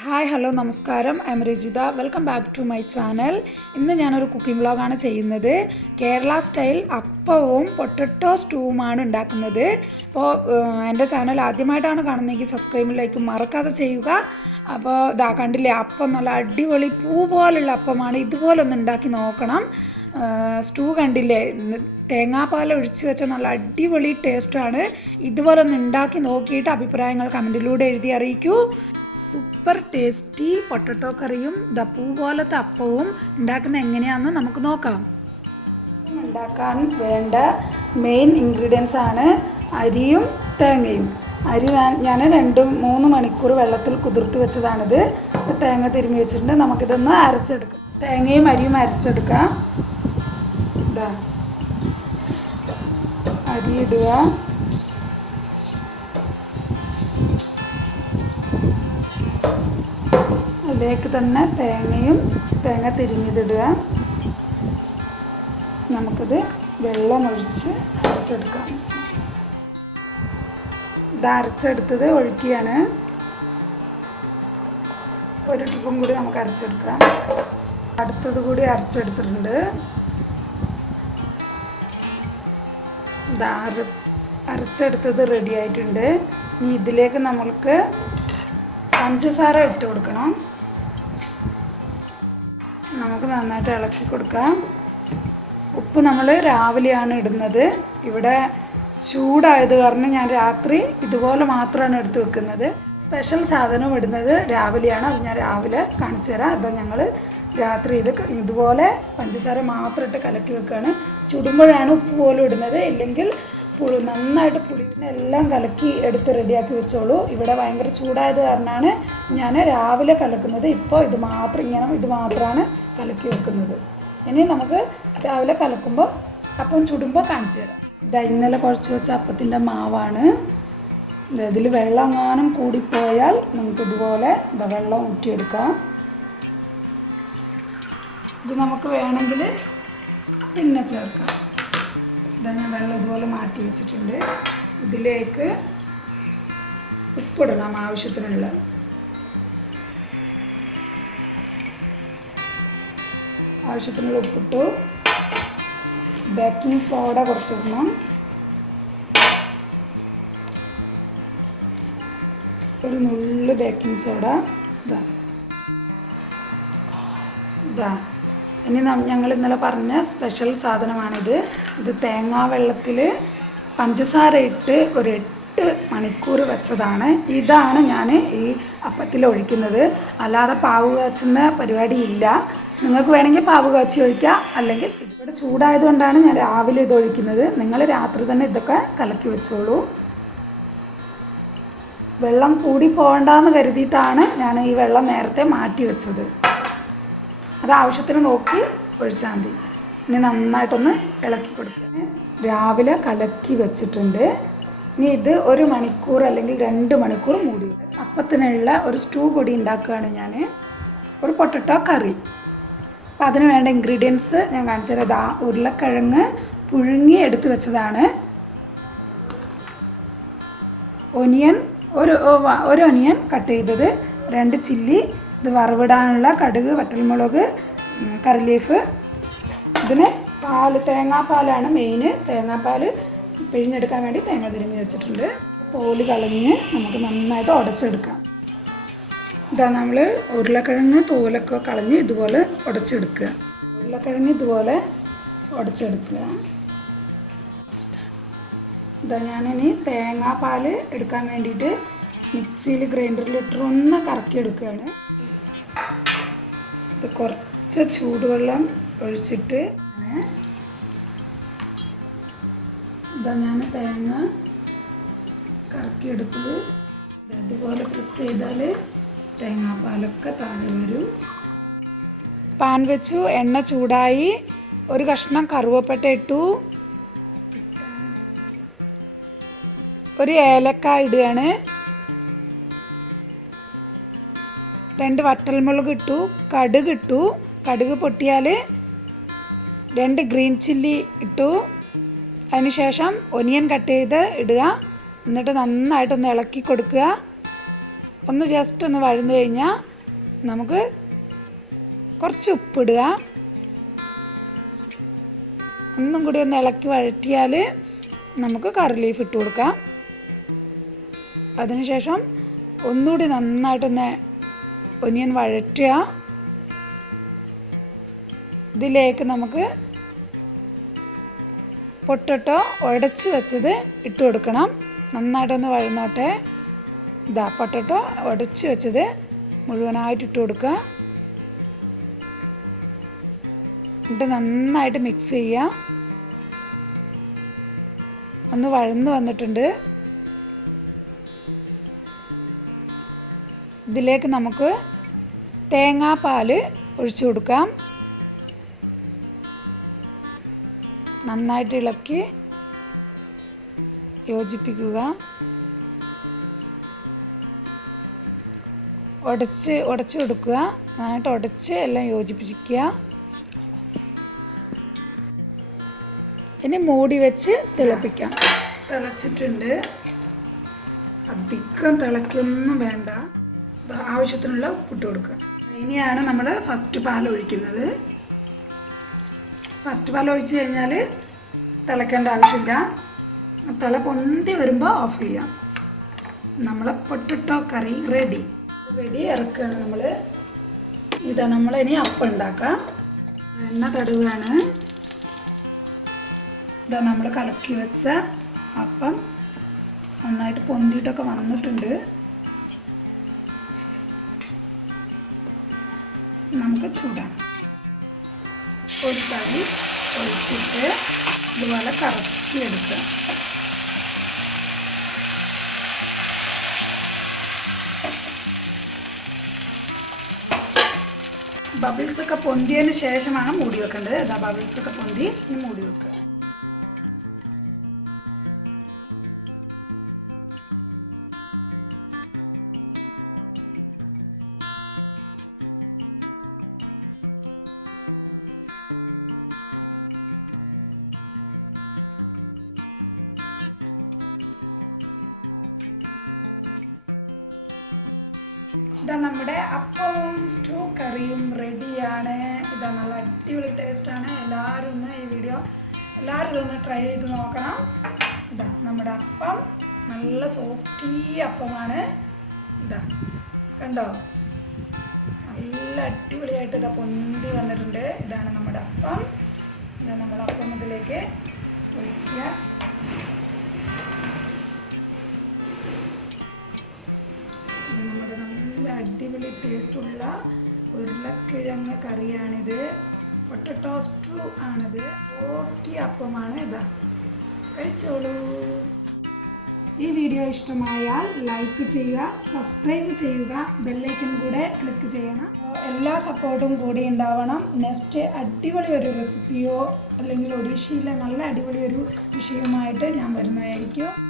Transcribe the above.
Hi hello നമസ്കാരം. M Rajitha welcome back to my channel ഇന്ന് ഞാനൊരു കുക്കിംഗ് വ്ളോഗാണ് ചെയ്യുന്നത്. കേരള സ്റ്റൈൽ അപ്പവും പൊട്ടറ്റോ സ്റ്റൂവുമാണ് ഉണ്ടാക്കുന്നത്. അപ്പോൾ എന്റെ ചാനൽ ആദ്യമായിട്ടാണ് കാണുന്നതെങ്കിൽ സബ്സ്ക്രൈബിലേക്ക് മറക്കാതെ ചെയ്യുക. അപ്പോൾ ഇതാ കണ്ടില്ലേ അപ്പം നല്ല അടിപൊളി പൂ പോലുള്ള അപ്പമാണ് ഇതുപോലെ ഒന്ന് ഉണ്ടാക്കി നോക്കണം. സ്റ്റൂ കണ്ടില്ലേ തേങ്ങാപ്പാൽ ഒഴിച്ചു വെച്ച നല്ല അടിപൊളി ടേസ്റ്റാണ് ഇതുപോലെ ഒന്ന് ഉണ്ടാക്കി നോക്കിയിട്ട് അഭിപ്രായങ്ങൾ കമന്റിലൂടെ എഴുതി അറിയിക്കൂ. സൂപ്പർ ടേസ്റ്റി പൊട്ടറ്റോ കറിയും ദ പൂ പോലത്തെ അപ്പവും ഉണ്ടാക്കുന്നത് എങ്ങനെയാണെന്ന് നമുക്ക് നോക്കാം. ഉണ്ടാക്കാൻ വേണ്ട മെയിൻ ഇൻഗ്രീഡിയൻസ് ആണ് അരിയും തേങ്ങയും. അരി ഞാൻ രണ്ടും മൂന്ന് മണിക്കൂർ വെള്ളത്തിൽ കുതിർത്ത് വെച്ചതാണിത്. തേങ്ങ തിരുമ്മി വെച്ചിട്ടുണ്ട്. നമുക്കിതൊന്ന് അരച്ചെടുക്കാം. തേങ്ങയും അരിയും അരച്ചെടുക്കാം. ഇതാ അരി ഇടുക. അതിലേക്ക് തന്നെ തേങ്ങയും തേങ്ങ തിരിഞ്ഞിതിടുക. നമുക്കിത് വെള്ളമൊഴിച്ച് അരച്ചെടുക്കാം. ഇത് അരച്ചെടുത്തത് ഒഴിക്കുകയാണ്. ഒരു ട്രിപ്പും കൂടി നമുക്ക് അരച്ചെടുക്കാം. അടുത്തത് കൂടി അരച്ചെടുത്തിട്ടുണ്ട്. ഇത് അര അരച്ചെടുത്തത് റെഡി ആയിട്ടുണ്ട്. ഇനി ഇതിലേക്ക് നമ്മൾക്ക് പഞ്ചസാര ഇട്ട് കൊടുക്കണം. നമുക്ക് നന്നായിട്ട് ഇളക്കി കൊടുക്കാം. ഉപ്പ് നമ്മൾ രാവിലെയാണ് ഇടുന്നത്. ഇവിടെ ചൂടായത് കാരണം ഞാൻ രാത്രി ഇതുപോലെ മാത്രമാണ് എടുത്ത് വെക്കുന്നത്. സ്പെഷ്യൽ സാധനം ഇടുന്നത് രാവിലെയാണ്. അത് ഞാൻ രാവിലെ കാണിച്ചു തരാം. അത് ഞങ്ങൾ രാത്രി ഇത് ഇതുപോലെ പഞ്ചസാര മാത്രം ഇട്ട് കലക്കി വെക്കുകയാണ് ചുടുമ്പോഴാണ് ഉപ്പ് പോലും ഇടുന്നത്. ഇല്ലെങ്കിൽ പുളി നന്നായിട്ട് പുളിനെല്ലാം കലക്കി എടുത്ത് റെഡിയാക്കി വെച്ചോളൂ. ഇവിടെ ഭയങ്കര ചൂടായത് കാരണമാണ് ഞാൻ രാവിലെ കലക്കുന്നത്. ഇപ്പോൾ ഇത് മാത്രം ഇങ്ങനെ ഇത് മാത്രമാണ് കലക്കി വെക്കുന്നത്. ഇനി നമുക്ക് രാവിലെ കലക്കുമ്പോൾ അപ്പം ചുടുമ്പോൾ കാണിച്ചു തരാം. ഇതാ ഇന്നലെ കുഴച്ച് വെച്ച അപ്പത്തിന്റെ മാവാണ്. ഇതിൽ വെള്ളം എങ്ങാനും കൂടിപ്പോയാൽ നമുക്ക് ഇതുപോലെ ഇതാ വെള്ളം ഊറ്റിയെടുക്കാം. ഇത് നമുക്ക് വേണമെങ്കിൽ പിന്നെ ചേർക്കാം. ഇതാ ഞാൻ വെള്ളം ഇതുപോലെ മാറ്റി വെച്ചിട്ടുണ്ട്. ഇതിലേക്ക് ഉപ്പിടണം ആവശ്യത്തിനുള്ള. ആവശ്യത്തിനുള്ള ഉപ്പിട്ടു. Baking soda കുറച്ചിടണം. ഒരു നുള്ളു ബേക്കിംഗ് സോഡ ഇതാ ഇതാ ഇനി ഞങ്ങൾ ഇന്നലെ പറഞ്ഞ സ്പെഷ്യൽ സാധനമാണിത്. ഇത് തേങ്ങാ വെള്ളത്തിൽ പഞ്ചസാര ഇട്ട് ഒരു എട്ട് മണിക്കൂർ വെച്ചതാണ്. ഇതാണ് ഞാൻ ഈ അപ്പത്തിൽ ഒഴിക്കുന്നത്. അല്ലാതെ പാവ് കാച്ചുന്ന പരിപാടിയില്ല നിങ്ങൾക്ക് വേണമെങ്കിൽ പാവ് കാച്ചി ഒഴിക്കാം. അല്ലെങ്കിൽ ഇവിടെ ചൂടായതുകൊണ്ടാണ് ഞാൻ രാവിലെ ഇത് ഒഴിക്കുന്നത്. നിങ്ങൾ രാത്രി തന്നെ ഇതൊക്കെ കലക്കി വെച്ചോളൂ. വെള്ളം കൂടി പോകണ്ടെന്ന് കരുതിയിട്ടാണ് ഞാൻ ഈ വെള്ളം നേരത്തെ മാറ്റി വെച്ചത്. അത് ആവശ്യത്തിന് നോക്കി ഒഴിച്ചാൽ മതി. ഇനി നന്നായിട്ടൊന്ന് ഇളക്കി കൊടുക്കുക രാവിലെ കലക്കി വെച്ചിട്ടുണ്ട്. ഇനി ഇത് ഒരു മണിക്കൂർ അല്ലെങ്കിൽ രണ്ട് മണിക്കൂർ മൂടി അപ്പത്തിനുള്ള ഒരു സ്റ്റൂ പൊടി ഉണ്ടാക്കുകയാണ് ഞാൻ. ഒരു പൊട്ടറ്റോ കറി. അപ്പം അതിന് വേണ്ട ഇൻഗ്രീഡിയൻസ് ഞാൻ കാണിച്ചു തരാം. ദാ ഉരുളക്കിഴങ്ങ് പുഴുങ്ങി എടുത്തു വെച്ചതാണ്. ഒനിയൻ ഒരു ഒരു ഒനിയൻ കട്ട് ചെയ്തത്. രണ്ട് ചില്ലി ഇത് വറവിടാനുള്ള കടുക് വറ്റൽമുളക് കറി ലീഫ് ഇതിന് പാൽ തേങ്ങാപ്പാലാണ് മെയിന് തേങ്ങാപ്പാൽ പിഴിഞ്ഞെടുക്കാൻ വേണ്ടി തേങ്ങ തിരുമ്മി വെച്ചിട്ടുണ്ട്. തോൽ കളഞ്ഞ് നമുക്ക് നന്നായിട്ട് ഉടച്ചെടുക്കാം. ഇതാ നമ്മൾ ഉരുളക്കിഴങ്ങ് തോലൊക്കെ കളഞ്ഞ് ഇതുപോലെ ഉടച്ചെടുക്കുക. ഉരുളക്കിഴങ്ങ് ഇതുപോലെ ഉടച്ചെടുക്കുക. ഇതാ ഞാനിനി തേങ്ങാപ്പാൽ എടുക്കാൻ വേണ്ടിയിട്ട് മിക്സിയിൽ ഗ്രൈൻഡറിൽ ഇട്ട് ഒന്ന് കറക്കിയെടുക്കുകയാണ്. ഇത് കുറച്ച് ചൂടുവെള്ളം ഒഴിച്ചിട്ട് ഇതാ ഞാൻ തേങ്ങ കറക്കിയെടുത്തത്. ഇതുപോലെ പ്രസ് ചെയ്താൽ തേങ്ങാപ്പാലൊക്കെ താഴെ വരും. പാൻ വെച്ചു എണ്ണ ചൂടായി ഒരു കഷ്ണം കറുവപ്പട്ട ഇട്ടു. ഒരു ഏലക്ക ഇടുകയാണ്. രണ്ട് വറ്റൽമുളക് ഇട്ടു കടുക് ഇട്ടു. കടുക് പൊട്ടിയാൽ രണ്ട് ഗ്രീൻ ചില്ലി ഇട്ടു. അതിനുശേഷം ഒനിയൻ കട്ട് ചെയ്ത് ഇടുക. എന്നിട്ട് നന്നായിട്ടൊന്ന് ഇളക്കി കൊടുക്കുക. ഒന്ന് ജസ്റ്റ് ഒന്ന് വഴന്നു കഴിഞ്ഞാൽ നമുക്ക് കുറച്ച് ഉപ്പിടുക. ഒന്നും കൂടി ഒന്ന് ഇളക്കി വഴറ്റിയാൽ നമുക്ക് കറി ലീഫ് ഇട്ട് കൊടുക്കാം. അതിനുശേഷം ഒന്നുകൂടി നന്നായിട്ടൊന്ന് ഒനിയൻ വഴറ്റുക. ഇതിലേക്ക് നമുക്ക് പൊട്ടട്ടോ ഉടച്ച് വെച്ചത് ഇട്ട് കൊടുക്കണം. നന്നായിട്ടൊന്ന് വഴന്നോട്ടെ. ഇതാ പൊട്ടറ്റോ ഉടച്ച് വെച്ചത് മുഴുവനായിട്ട് ഇട്ട് കൊടുക്കുക. എന്നിട്ട് നന്നായിട്ട് മിക്സ് ചെയ്യാം ഒന്ന് വഴന്ന് വന്നിട്ടുണ്ട്. ഇതിലേക്ക് നമുക്ക് തേങ്ങാപ്പാൽ ഒഴിച്ചു കൊടുക്കാം. നന്നായിട്ട് ഇളക്കി യോജിപ്പിക്കുക. ഉടച്ച് ഉടച്ച് കൊടുക്കുക നന്നായിട്ട് ഉടച്ച് എല്ലാം യോജിപ്പിക്കുക ഇനി മൂടി വെച്ച് തിളപ്പിക്കാം. തിളച്ചിട്ടുണ്ട്. അധികം തിളയ്ക്കൊന്നും വേണ്ട. ആവശ്യത്തിനുള്ള ഉപ്പിട്ട് കൊടുക്കുക. ഇനിയാണ് നമ്മൾ ഫസ്റ്റ് പാൽ ഒഴിക്കുന്നത്. ഫസ്റ്റ് പാൽ ഒഴിച്ച് കഴിഞ്ഞാൽ തിളയ്ക്കേണ്ട ആവശ്യമില്ല. തിള പൊന്തി വരുമ്പോൾ ഓഫ് ചെയ്യാം. നമ്മളെ പൊട്ടിട്ടോ കറി റെഡി റെഡി ഇറക്കുകയാണ് നമ്മൾ ഇതാ നമ്മൾ ഇനി അപ്പം ഉണ്ടാക്കാം. എണ്ണ തടുകയാണ് ഇതാ നമ്മൾ കലക്കി വെച്ച അപ്പം നന്നായിട്ട് പൊന്തിയിട്ടൊക്കെ വന്നിട്ടുണ്ട്. നമുക്ക് ചൂടാം ഒരു തവി ഒഴിച്ചിട്ട് ഇതുപോലെ കറക്കി എടുക്കുക ബബിൾസ് ഒക്കെ പൊന്തിയതിന് ശേഷമാണ് മൂടി വെക്കേണ്ടത്. അതാ ബബിൾസൊക്കെ പൊന്തി മൂടി വെക്കുക. ഇതാ നമ്മുടെ അപ്പവും സ്റ്റൂ കറിയും റെഡിയാണ് ഇതാ നല്ല അടിപൊളി ടേസ്റ്റാണ് എല്ലാവരും ഒന്ന് ഈ വീഡിയോ എല്ലാവരും ഇതൊന്ന് ട്രൈ ചെയ്ത് നോക്കണം. ഇതാ നമ്മുടെ അപ്പം നല്ല സോഫ്റ്റി അപ്പമാണ്. ഇതാ കണ്ടോ? നല്ല അടിപൊളിയായിട്ട് ഇതാ പൊന്തി വന്നിട്ടുണ്ട്. ഇതാണ് നമ്മുടെ അപ്പം. ഇതാ നമ്മൾ അപ്പം ഇതിലേക്ക് ഒഴിക്കുക. അടിപൊളി ടേസ്റ്റുള്ള ഉരുളക്കിഴങ്ങ് കറിയാണിത്. പൊട്ടറ്റോ ആണിത്. സോഫ്റ്റി അപ്പമാണ് ഇതാ. കഴിച്ചോളൂ. ഈ വീഡിയോ ഇഷ്ടമായാൽ ലൈക്ക് ചെയ്യുക സബ്സ്ക്രൈബ് ചെയ്യുക ബെല്ലൈക്കൺ കൂടെ ക്ലിക്ക് ചെയ്യണം. എല്ലാ സപ്പോർട്ടും കൂടി ഉണ്ടാവണം. നെക്സ്റ്റ് അടിപൊളി ഒരു റെസിപ്പിയോ അല്ലെങ്കിൽ ഒഡീഷയിലെ നല്ല അടിപൊളി ഒരു വിഷയവുമായിട്ട് ഞാൻ വരുന്നതായിരിക്കും.